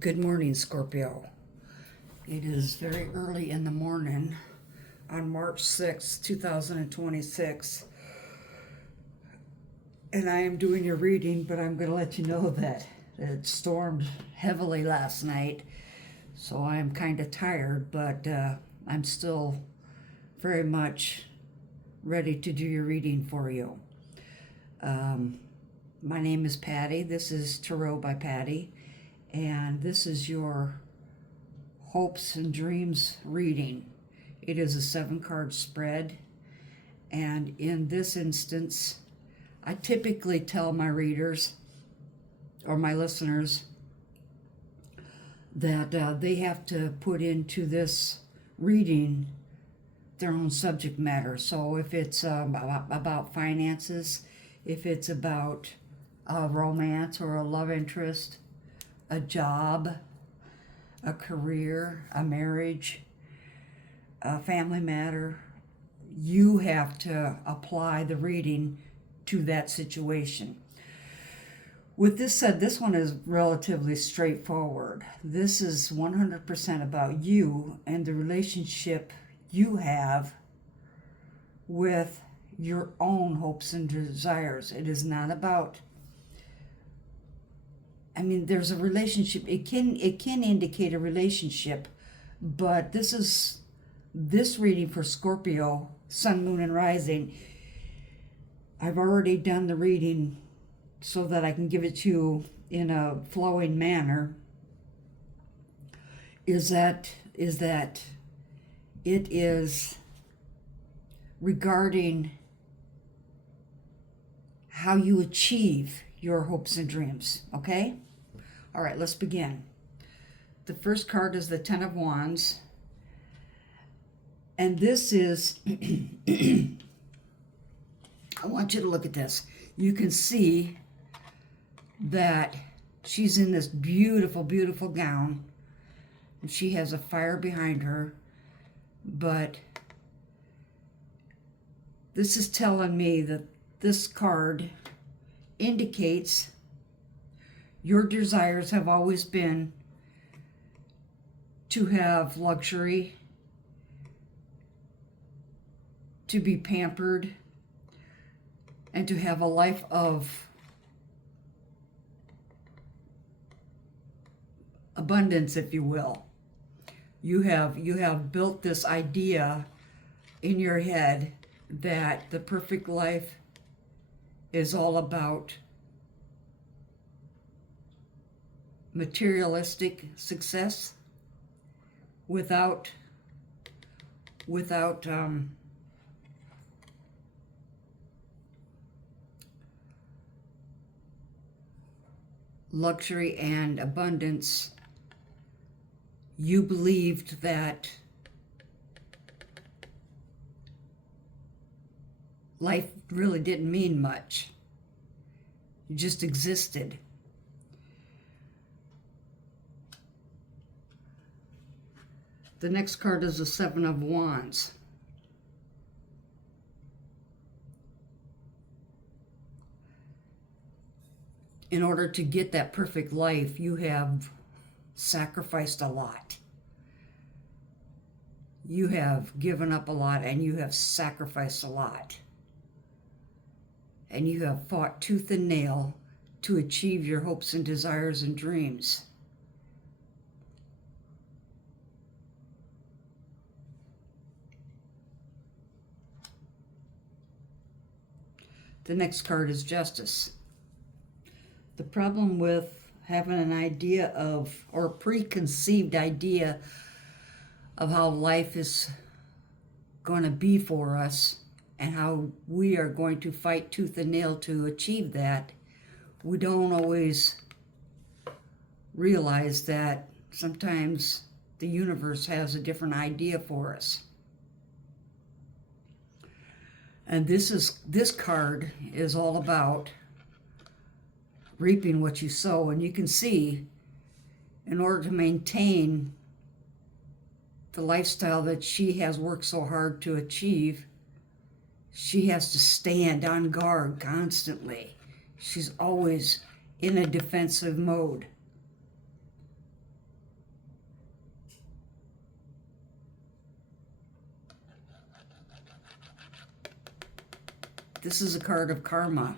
Good morning, Scorpio. It is very early in the morning on March 6th, 2026, and I am doing your reading, but I'm going to let you know that it stormed heavily last night, so I'm kind of tired, but I'm still very much ready to do your reading for you. My name is Patty. This is Tarot by Patty. And this is your hopes and dreams reading. It is a 7-card spread, and in this instance, I typically tell my readers or my listeners that they have to put into this reading their own subject matter. So if it's about finances, if it's about a romance or a love interest, a job, a career, a marriage, a family matter, you have to apply the reading to that situation. With this said, this one is relatively straightforward. This is 100% about you and the relationship you have with your own hopes and desires. It is not about, there's a relationship. It can indicate a relationship, but this reading for Scorpio, Sun, Moon, and Rising. I've already done the reading so that I can give it to you in a flowing manner. Is that it is regarding how you achieve your hopes and dreams, okay? All right, let's begin. The first card is the Ten of Wands. And this is, I want you to look at this. You can see that she's in this beautiful, beautiful gown. And she has a fire behind her. But this is telling me that this card indicates your desires have always been to have luxury, to be pampered, and to have a life of abundance, if you will. You have built this idea in your head that the perfect life is all about materialistic success without luxury and abundance. You believed that life really didn't mean much. You just existed. The next card is the Seven of Wands. In order to get that perfect life, you have sacrificed a lot. You have given up a lot, and you have sacrificed a lot. And you have fought tooth and nail to achieve your hopes and desires and dreams. The next card is Justice. The problem with having an idea of, or preconceived idea of how life is going to be for us and how we are going to fight tooth and nail to achieve that, we don't always realize that sometimes the universe has a different idea for us. And this card is all about reaping what you sow. And you can see, in order to maintain the lifestyle that she has worked so hard to achieve, she has to stand on guard constantly. She's always in a defensive mode. This is a card of karma,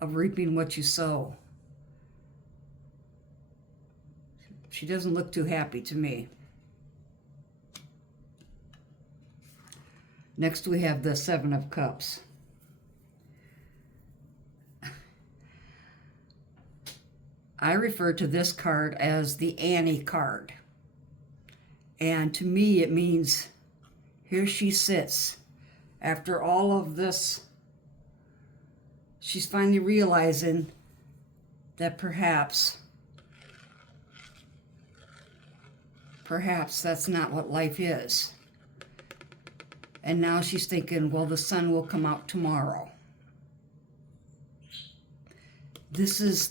of reaping what you sow. She doesn't look too happy to me. Next we have the Seven of Cups. I refer to this card as the Annie card. And to me it means here she sits. After all of this, she's finally realizing that perhaps that's not what life is. And now she's thinking, well, the sun will come out tomorrow. This is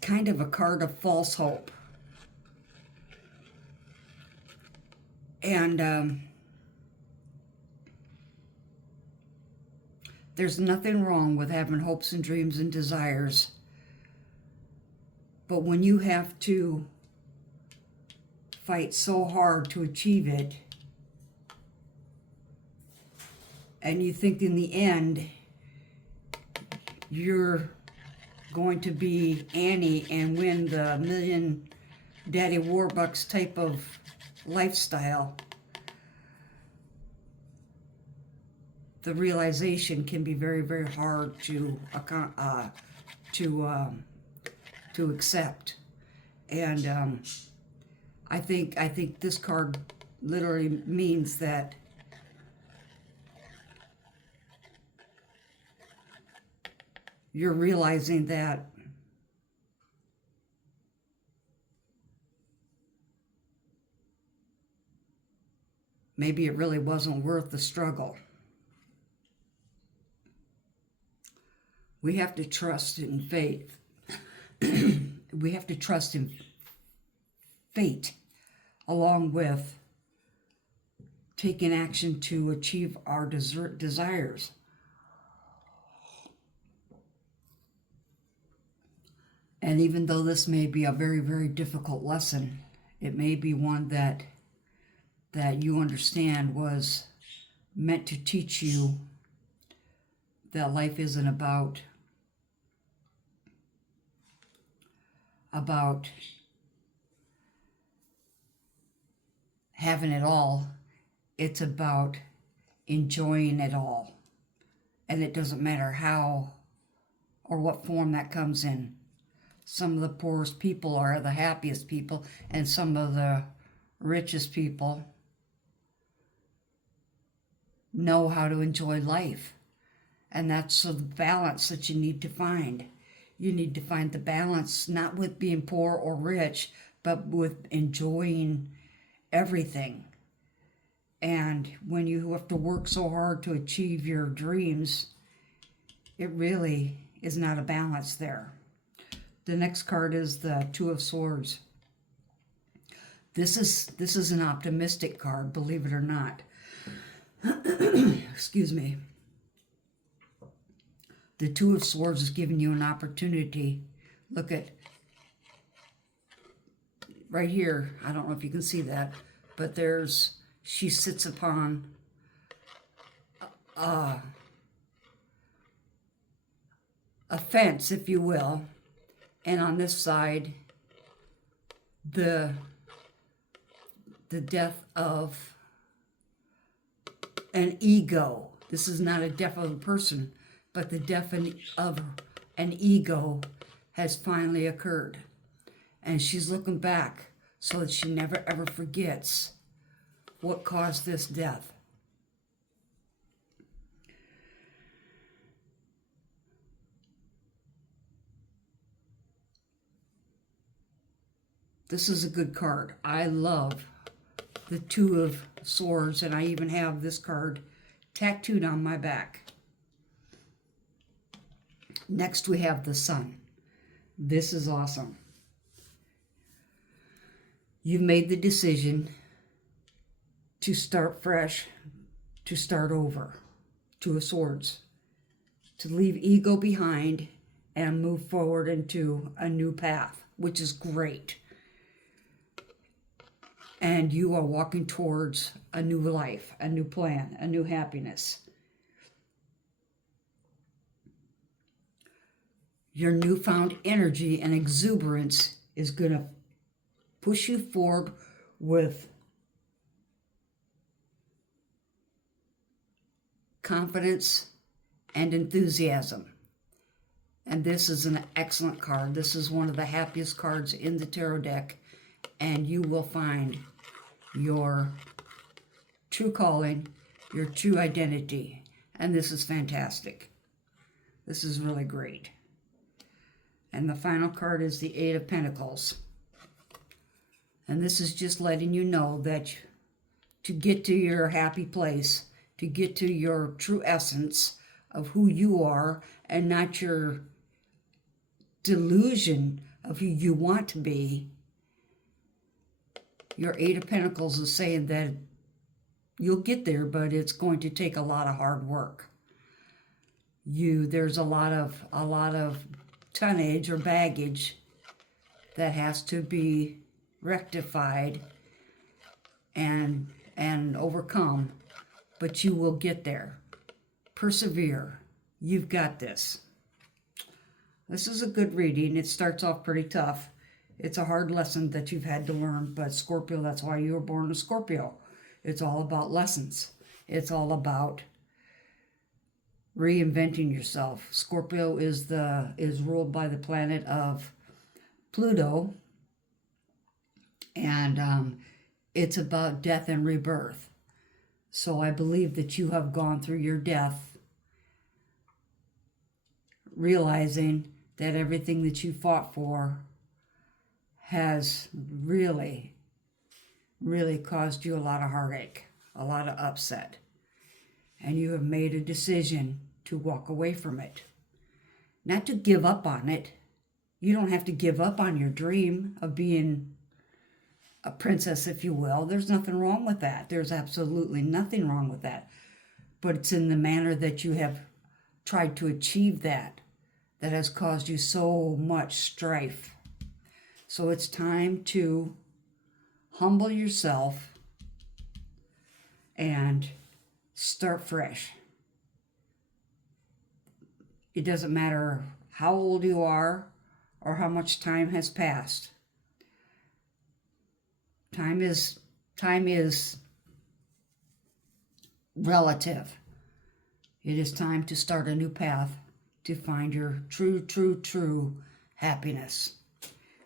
kind of a card of false hope. And there's nothing wrong with having hopes and dreams and desires. But when you have to fight so hard to achieve it, and you think in the end you're going to be Annie and win the Million Daddy Warbucks type of lifestyle, the realization can be very, very hard to accept. And I think this card literally means that you're realizing that maybe it really wasn't worth the struggle. We have to trust in faith. We have to trust in fate, along with taking action to achieve our desires. And even though this may be a very, very difficult lesson, it may be one that you understand was meant to teach you that life isn't about having it all. It's about enjoying it all. And it doesn't matter how or what form that comes in. Some of the poorest people are the happiest people, and some of the richest people know how to enjoy life. And that's the balance that you need to find. You need to find the balance, not with being poor or rich, but with enjoying everything. And when you have to work so hard to achieve your dreams, it really is not a balance there. The next card is the Two of Swords. This is an optimistic card, believe it or not. Excuse me. The Two of Swords is giving you an opportunity. Look at right here. I don't know if you can see that, but she sits upon a fence, if you will. And on this side, the death of an ego. This is not a death of a person, but the death of an ego has finally occurred. And she's looking back so that she never ever forgets what caused this death. This is a good card. I love the Two of Swords, and I even have this card tattooed on my back. Next we have the Sun. This is awesome. You've made the decision to start fresh, to start over. Two of Swords. To leave ego behind and move forward into a new path, which is great. And you are walking towards a new life, a new plan, a new happiness. Your newfound energy and exuberance is going to push you forward with confidence and enthusiasm. And this is an excellent card. This is one of the happiest cards in the tarot deck, and you will find your true calling, your true identity. And this is fantastic. This is really great. And the final card is the Eight of Pentacles. And this is just letting you know that to get to your happy place, to get to your true essence of who you are and not your delusion of who you want to be, your Eight of Pentacles is saying that you'll get there, but it's going to take a lot of hard work. There's a lot of tonnage or baggage that has to be rectified and overcome, but you will get there. Persevere. You've got this. This is a good reading. It starts off pretty tough. It's a hard lesson that you've had to learn, but Scorpio, that's why you were born a Scorpio. It's all about lessons. It's all about reinventing yourself. Scorpio is ruled by the planet of Pluto, and it's about death and rebirth. So I believe that you have gone through your death, realizing that everything that you fought for has really, really caused you a lot of heartache, a lot of upset. And you have made a decision to walk away from it. Not to give up on it. You don't have to give up on your dream of being a princess, if you will. There's nothing wrong with that. There's absolutely nothing wrong with that. But it's in the manner that you have tried to achieve that has caused you so much strife. So it's time to humble yourself and start fresh. It doesn't matter how old you are or how much time has passed. Time is relative. It is time to start a new path to find your true happiness.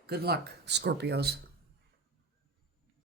Good luck, Scorpios.